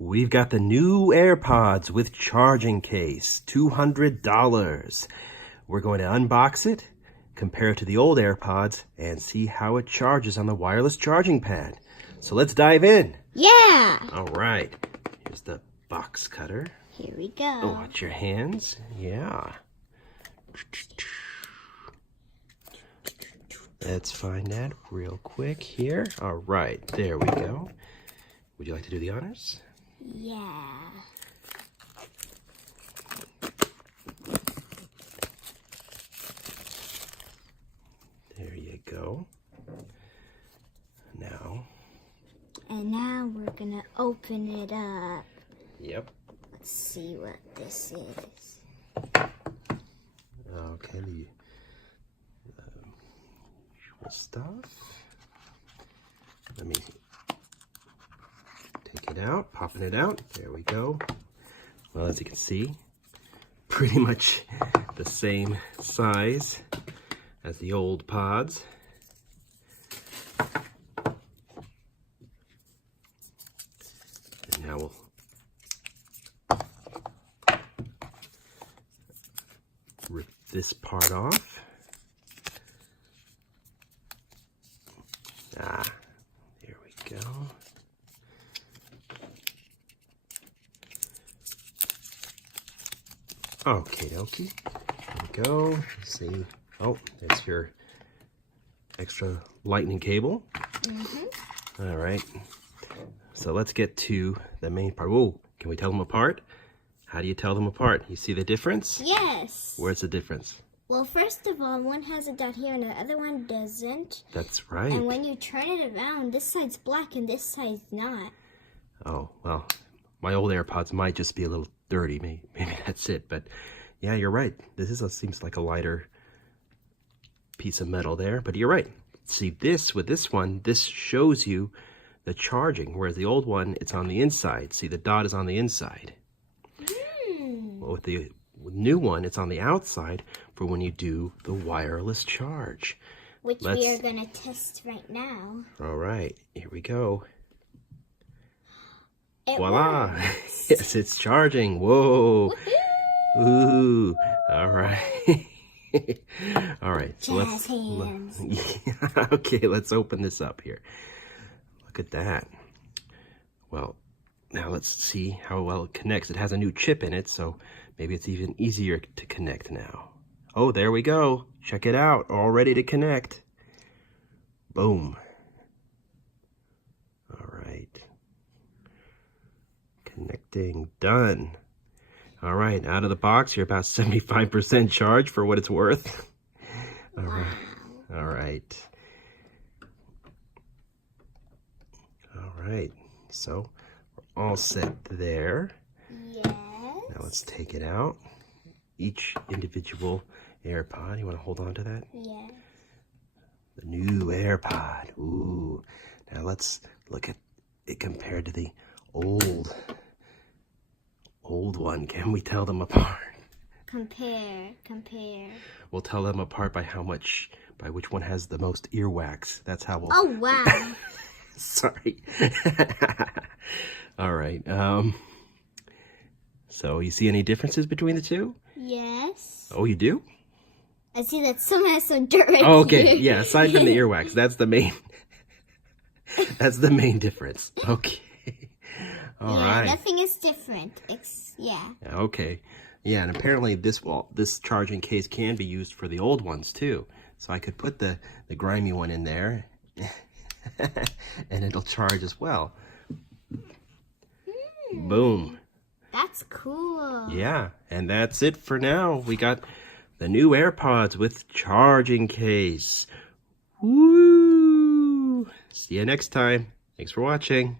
We've got the new AirPods with charging case, $200. We're going to unbox it, compare it to the old AirPods, and see how it charges on the wireless charging pad. So let's dive in. Yeah. All right. Here's the box cutter. Here we go. Watch your hands. Yeah. Let's find that real quick here. All right. There we go. Would you like to do the honors? Yeah. There you go. Now. And now we're gonna open it up. Yep. Let's see what this is. Okay, the usual stuff. Let me take it out, popping it out. There we go. Well, as you can see, pretty much the same size as the old pods. And now we'll rip this part off. There we go. Okay, dokie. There we go. Let's see. Oh, there's your extra lightning cable. All right. So let's get to the main part. Whoa, can we tell them apart? How do you tell them apart? You see the difference? Yes. Where's the difference? Well, first of all, one has it down here and the other one doesn't. That's right. And when you turn it around, this side's black and this side's not. Oh, well, my old AirPods might just be a little dirty. Maybe that's it. But yeah, you're right. This seems like a lighter piece of metal there. But you're right. See, with this one, this shows you the charging, whereas the old one, it's on the inside. See, the dot is on the inside. Well, with the new one, it's on the outside for when you do the wireless charge. Which we are going to test right now. All right, here we go. It Voila! works. Yes, it's charging. Whoa! Ooh! All right. All right. So Jazz hands. Okay, let's open this up here. Look at that. Well, now let's see how well it connects. It has a new chip in it, so maybe it's even easier to connect now. Oh, there we go. Check it out. All ready to connect. Boom. All right. Connecting. Done. All right. Out of the box, you're about 75% charged for what it's worth. All right. All right. All right. So we're all set there. Yes. Now let's take it out. Each individual AirPod. You want to hold on to that? Yeah. The new AirPod. Ooh. Now let's look at it compared to the old one. Can we tell them apart? Compare. We'll tell them apart by which one has the most earwax. That's how we'll... Oh, wow. Sorry. All right. So you see any differences between the two? Yes. Oh, you do? I see that some has some dirt right Oh, okay. here. Yeah, aside from the earwax, that's the main difference. Okay. All right. Nothing is different. Yeah. Okay. Yeah, and apparently this charging case can be used for the old ones too. So I could put the grimy one in there and it'll charge as well. Boom. That's cool. Yeah, and that's it for now. We got the new AirPods with charging case. Woo! See you next time. Thanks for watching.